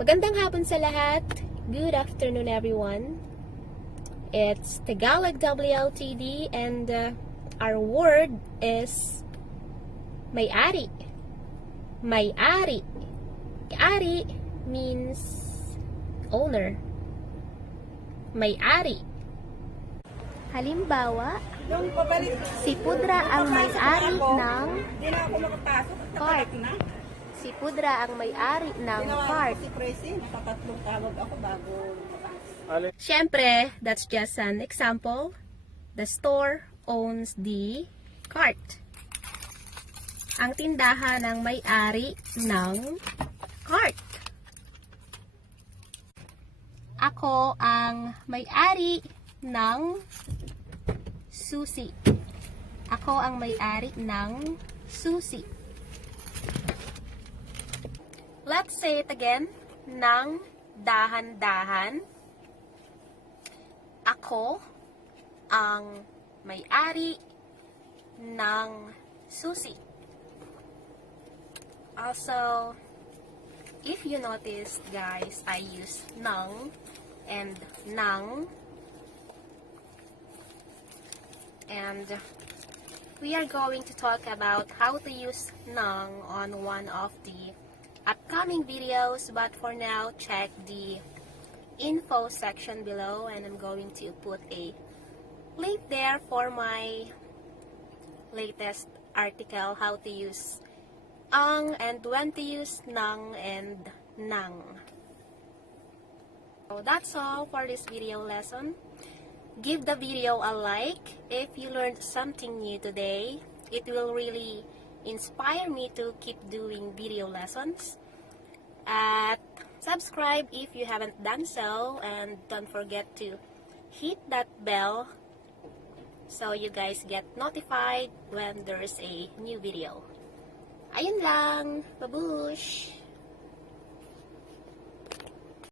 Magandang hapon sa lahat. Good afternoon everyone. It's Tagalog WOTD and our word is May-ari. May-ari. May-ari means owner. May-ari. Halimbawa, si Pudra ang may-ari ng cart. Si Pudra ang may-ari ng cart. Siyempre, that's just an example. The store owns the cart. Ang tindahan ang may-ari ng cart. Ako ang may-ari ng susi. Ako ang may-ari ng susi. Let's say it again, ng dahan-dahan. Ako ang may-ari ng susi. Also, if you noticed guys, I use ng and nang. And we are going to talk about how to use nang on one of the upcoming videos, but for now check the info section below and I'm going to put a link there for my latest article, how to use ang and when to use nang and nang. So that's all for this video lesson. Give the video a like if you learned something new today. It will really inspire me to keep doing video lessons. At subscribe if you haven't done so, and don't forget to hit that bell so you guys get notified when there's a new video. Ayun lang, babush!